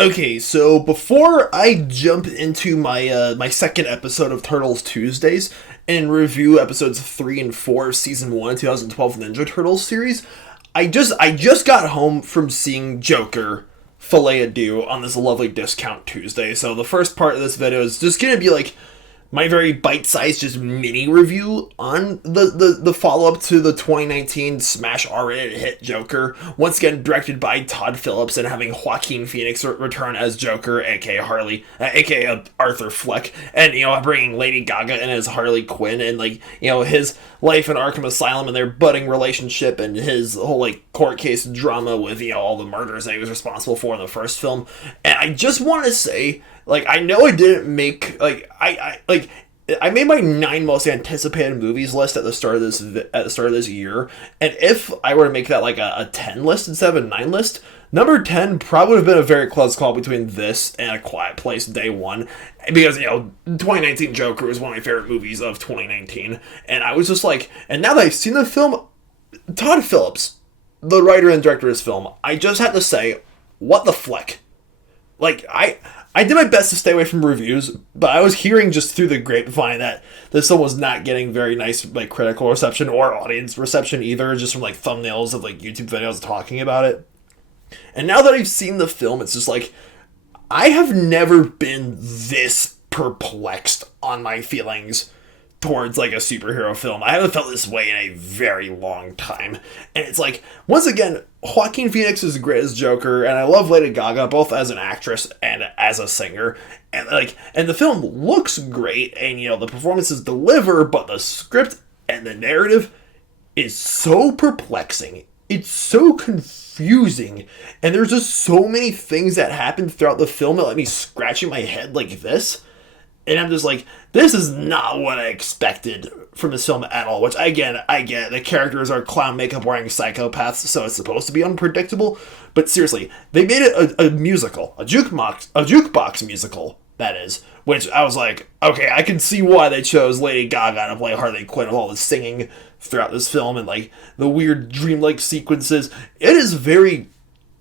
Okay, so before I jump into my second episode of Turtles Tuesdays and review episodes 3 and 4 of season 1 2012 Ninja Turtles series, I just got home from seeing Joker Folie on this lovely discount Tuesday. So the first part of this video is just gonna be like my very bite-sized just mini review on the follow-up to the 2019 smash R-rated hit Joker, once again directed by Todd Phillips and having Joaquin Phoenix return as Joker, aka Harley, aka Arthur Fleck, and bringing Lady Gaga in as Harley Quinn, and his life in Arkham Asylum and their budding relationship and his whole court case drama with all the murders that he was responsible for in the first film. And I just want to say, I know I didn't make I made my 9 most anticipated movies list at the start of this year, and if I were to make that a 10 list instead of a 9 list, number 10 probably would have been a very close call between this and A Quiet Place Day 1, because 2019 Joker was one of my favorite movies of 2019, and I was just and now that I've seen the film, Todd Phillips, the writer and director of this film, I just have to say, what the flick? I did my best to stay away from reviews, but I was hearing just through the grapevine that this film was not getting very nice critical reception or audience reception either, just from thumbnails of YouTube videos talking about it. And now that I've seen the film, it's just I have never been this perplexed on my feelings towards a superhero film. I haven't felt this way in a very long time. And it's once again, Joaquin Phoenix is great as Joker, and I love Lady Gaga both as an actress and as a singer. And and the film looks great, and the performances deliver, but the script and the narrative is so perplexing. It's so confusing, and there's just so many things that happen throughout the film that let me scratching my head like this. And I'm just this is not what I expected from this film at all, which, again, I get. The characters are clown makeup wearing psychopaths, so it's supposed to be unpredictable. But seriously, they made it a musical, a jukebox musical, that is, which I was okay, I can see why they chose Lady Gaga to play Harley Quinn with all the singing throughout this film and, the weird dreamlike sequences. It is very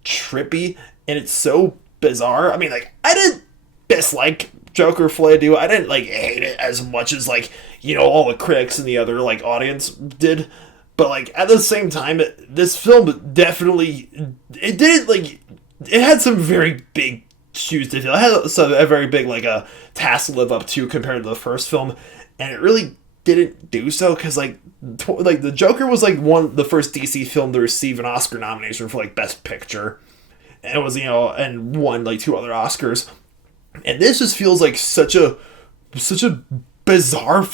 trippy, and it's so bizarre. I mean, I didn't dislike Joker Folie I didn't hate it as much as all the critics and the other audience did, but at the same time, this film definitely, it didn't it had some very big shoes to fill. It had a very big a task to live up to compared to the first film, and it really didn't do so, because the Joker was the first DC film to receive an Oscar nomination for best picture, and it was and won 2 other Oscars. And this just feels such a bizarre,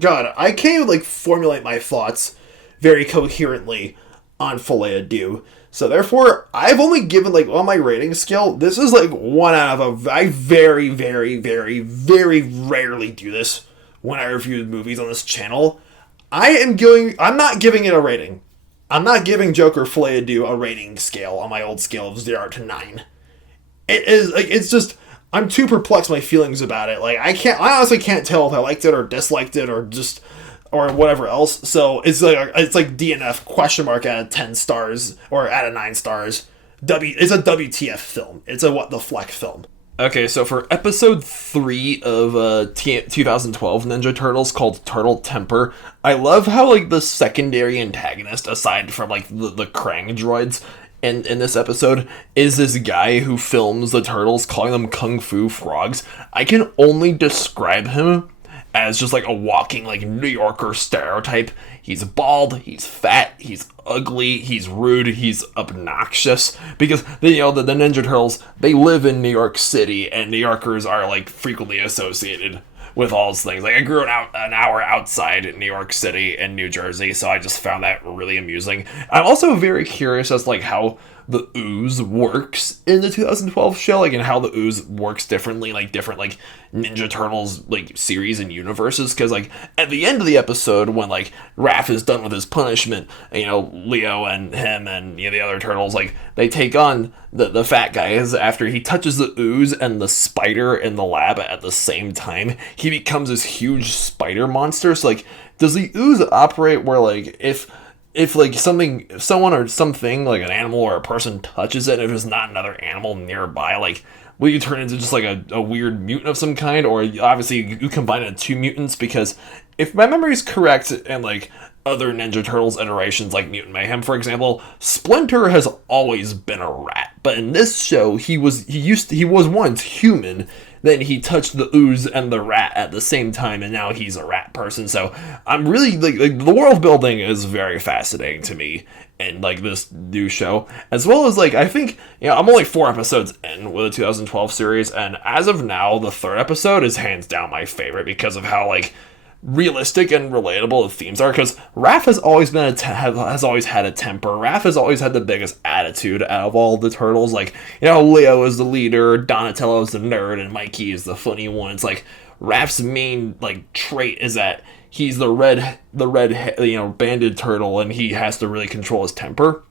God, I can't even formulate my thoughts very coherently on Folie à Deux. So therefore, I've only given on my rating scale, this is 1 out of I very, very, very, very rarely do this when I review movies on this channel. I'm not giving it a rating. I'm not giving Joker Folie à Deux a rating scale on my old scale of 0 to 9. It is it's just, I'm too perplexed my feelings about it. I honestly can't tell if I liked it or disliked it or whatever else. So it's DNF question mark out of 10 stars or out of 9 stars. It's a WTF film. It's a what the fleck film. Okay, so for episode 3 of 2012 Ninja Turtles, called Turtle Temper, I love how the secondary antagonist, aside from the Krang droids, in this episode, is this guy who films the turtles, calling them kung fu frogs. I can only describe him as just a walking New Yorker stereotype. He's bald, he's fat, he's ugly, he's rude, he's obnoxious, because the Ninja Turtles, they live in New York City, and New Yorkers are frequently associated with all those things. I grew an hour outside New York City and New Jersey, so I just found that really amusing. I'm also very curious as how the ooze works in the 2012 show, and how the ooze works differently, different Ninja Turtles series and universes, because at the end of the episode, when Raph is done with his punishment, Leo and him and the other turtles, they take on the fat guys after he touches the ooze and the spider in the lab at the same time. He becomes this huge spider monster. So does the ooze operate where if if like if someone or something like an animal or a person touches it, and if there's not another animal nearby, like will you turn into just like a weird mutant of some kind, or obviously you combine it two mutants? Because if my memory is correct, and like other Ninja Turtles iterations like Mutant Mayhem, for example, Splinter has always been a rat. But in this show, he was once human, then he touched the ooze and the rat at the same time, and now he's a rat person. So I'm really like the world building is very fascinating to me in like this new show, as well as like I think I'm only 4 episodes in with the 2012 series, and as of now, the third episode is hands down my favorite because of how like realistic and relatable the themes are, because Raph has always been has always had a temper. Raph has always had the biggest attitude out of all the turtles. Like, Leo is the leader, Donatello is the nerd, and Mikey is the funny one. It's like Raph's main like trait is that he's the red banded turtle, and he has to really control his temper.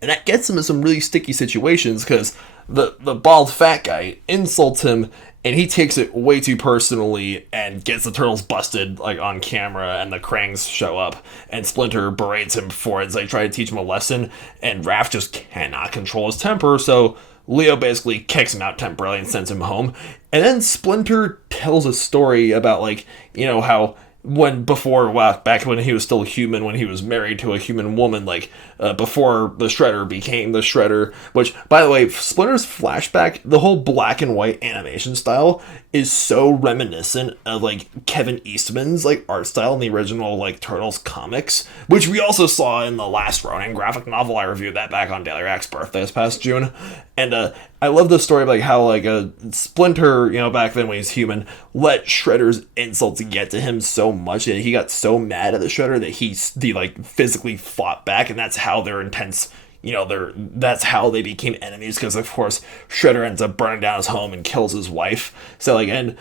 And that gets him in some really sticky situations because the bald fat guy insults him, and he takes it way too personally and gets the turtles busted like on camera, and the Krangs show up, and Splinter berates him for it as they try to teach him a lesson, and Raph just cannot control his temper, so Leo basically kicks him out temporarily and sends him home. And then Splinter tells a story about like, how back when he was still human, when he was married to a human woman, like before the Shredder became the Shredder, which, by the way, Splinter's flashback, the whole black and white animation style is so reminiscent of like Kevin Eastman's like art style in the original like Turtles comics, which we also saw in the last Ronin graphic novel. I reviewed that back on Daily Rack's birthday this past June, and I love the story of like how like a Splinter, back then when he's human, let Shredder's insults get to him so much that he got so mad at the Shredder that he like physically fought back, and that's how their intense, that's how they became enemies, because of course Shredder ends up burning down his home and kills his wife. So like, and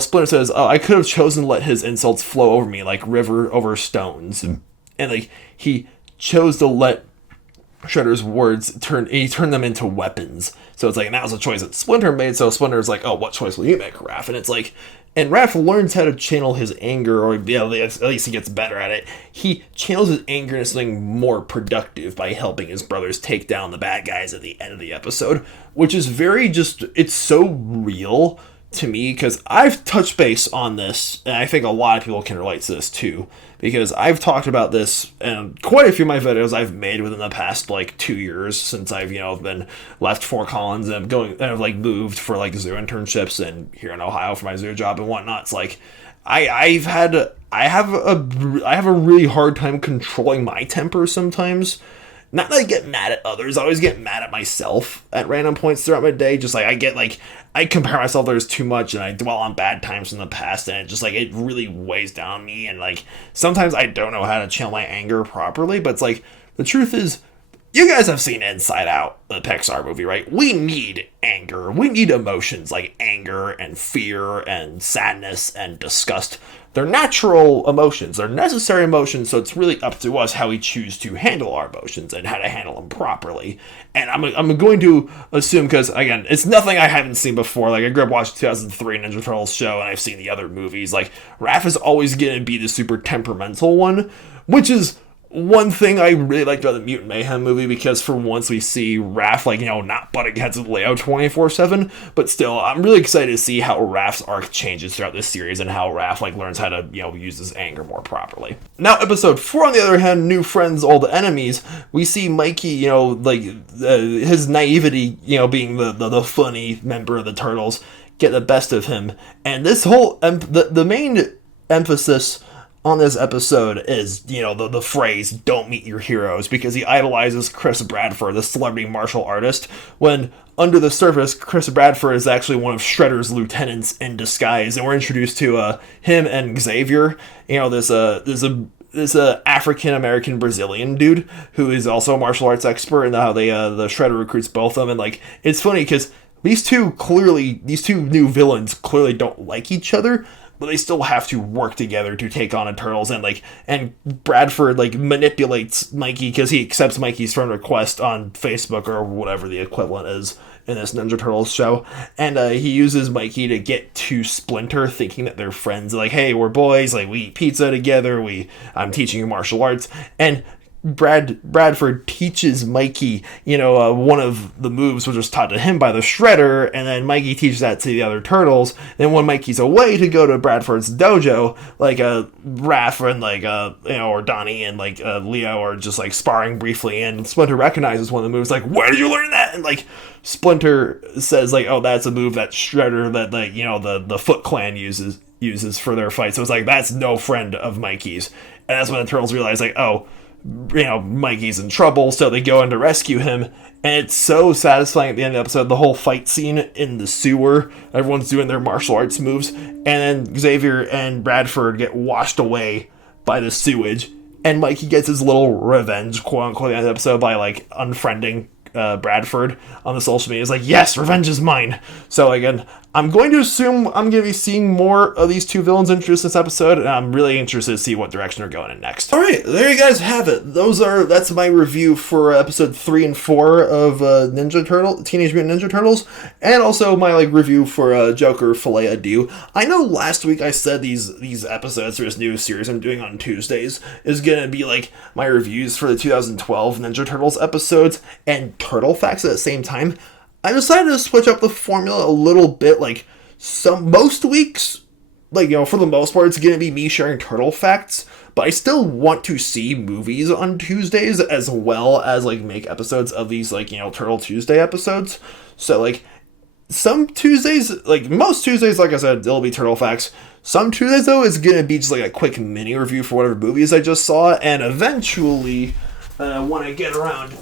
Splinter says, "Oh, I could have chosen to let his insults flow over me like river over stones," and like he chose to let Shredder's words turn them into weapons. So it's like, and that was a choice that Splinter made. So Splinter's like, "Oh, what choice will you make, Raph?" And it's like, and Raph learns how to channel his anger, or at least he gets better at it. He channels his anger into something more productive by helping his brothers take down the bad guys at the end of the episode, which is it's so real to me, because I've touched base on this, and I think a lot of people can relate to this too, because I've talked about this in quite a few of my videos I've made within the past like 2 years since I've been left Fort Collins and I've like moved for like zoo internships and here in Ohio for my zoo job and whatnot. It's like I have a really hard time controlling my temper sometimes. Not that I get mad at others, I always get mad at myself at random points throughout my day. Just like I compare myself to others too much, and I dwell on bad times from the past, and it just like it really weighs down on me, and like sometimes I don't know how to channel my anger properly. But it's like, the truth is, you guys have seen Inside Out, the Pixar movie, right? We need anger. We need emotions like anger and fear and sadness and disgust. They're natural emotions. They're necessary emotions, so it's really up to us how we choose to handle our emotions and how to handle them properly. And I'm going to assume, because, again, it's nothing I haven't seen before. Like, I grew up watching 2003 Ninja Turtles show, and I've seen the other movies. Like, Raph is always going to be the super temperamental one, which is one thing I really liked about the Mutant Mayhem movie, because for once we see Raph, like, not butting heads with Leo 24/7, but still, I'm really excited to see how Raph's arc changes throughout this series, and how Raph, like, learns how to, use his anger more properly. Now, episode 4, on the other hand, New Friends, Old Enemies, we see Mikey, his naivety, being the funny member of the Turtles, get the best of him, and this whole, the main emphasis on this episode is, the phrase, "don't meet your heroes," because he idolizes Chris Bradford, the celebrity martial artist, when under the surface, Chris Bradford is actually one of Shredder's lieutenants in disguise, and we're introduced to him and Xavier, this African-American Brazilian dude who is also a martial arts expert, and how the Shredder recruits both of them. And like, it's funny because these two new villains clearly don't like each other, but they still have to work together to take on the Turtles, and Bradford manipulates Mikey because he accepts Mikey's friend request on Facebook or whatever the equivalent is in this Ninja Turtles show, and he uses Mikey to get to Splinter, thinking that they're friends, like, "Hey, we're boys, like, we eat pizza together, I'm teaching you martial arts," and Bradford teaches Mikey, one of the moves which was taught to him by the Shredder, and then Mikey teaches that to the other turtles. Then when Mikey's away to go to Bradford's dojo, like Raph and or Donnie and Leo are just like sparring briefly, and Splinter recognizes one of the moves, like, where did you learn that? And Splinter says oh, that's a move that Shredder that the Foot Clan uses for their fight. So it's that's no friend of Mikey's, and that's when the turtles realize oh, Mikey's in trouble, so they go in to rescue him. And it's so satisfying at the end of the episode, the whole fight scene in the sewer, everyone's doing their martial arts moves, and then Xavier and Bradford get washed away by the sewage, and Mikey gets his little revenge, quote unquote, at the end of the episode by unfriending Bradford on the social media. It's yes, revenge is mine. So again, I'm going to assume I'm going to be seeing more of these two villains introduced this episode, and I'm really interested to see what direction they're going in next. Alright, there you guys have it. That's my review for episode 3 and 4 of Teenage Mutant Ninja Turtles, and also my review for Joker, Folie, and Deux. I know last week I said these episodes for this new series I'm doing on Tuesdays is going to be my reviews for the 2012 Ninja Turtles episodes and Turtle Facts at the same time. I decided to switch up the formula a little bit. Most weeks, for the most part, it's going to be me sharing Turtle Facts, but I still want to see movies on Tuesdays as well as, make episodes of these, Turtle Tuesday episodes. So, some Tuesdays, most Tuesdays, like I said, it'll be Turtle Facts. Some Tuesdays, though, is going to be just, a quick mini review for whatever movies I just saw, and eventually, when I get around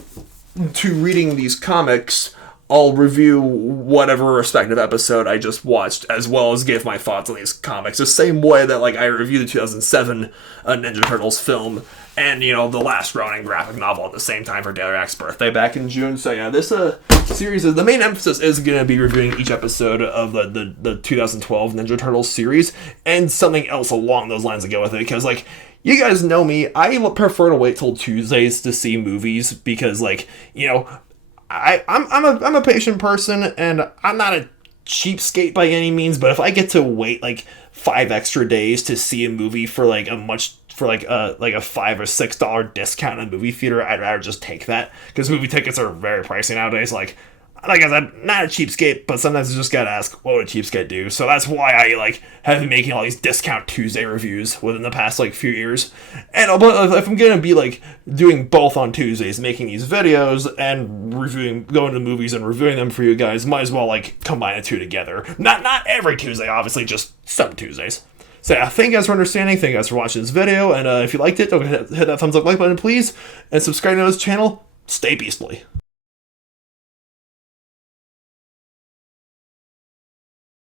to reading these comics, I'll review whatever respective episode I just watched, as well as give my thoughts on these comics. The same way that, I reviewed the 2007 Ninja Turtles film and, the last running graphic novel at the same time for Dailyrack's birthday back in June. So, yeah, this series, the main emphasis is going to be reviewing each episode of the 2012 Ninja Turtles series and something else along those lines to go with it, because, you guys know me, I prefer to wait till Tuesdays to see movies because, I'm a patient person, and I'm not a cheapskate by any means, but if I get to wait 5 extra days to see a movie for a $5 or $6 discount in a movie theater, I'd rather just take that, because movie tickets are very pricey nowadays. Like I said, not a cheapskate, but sometimes you just gotta ask, what would a cheapskate do? So that's why I have been making all these Discount Tuesday reviews within the past few years. And if I'm gonna be doing both on Tuesdays, making these videos and going to movies and reviewing them for you guys, might as well combine the two together. Not every Tuesday, obviously, just some Tuesdays. So yeah, thank you guys for understanding, thank you guys for watching this video, and if you liked it, don't hit that thumbs up like button, please, and subscribe to this channel. Stay beastly.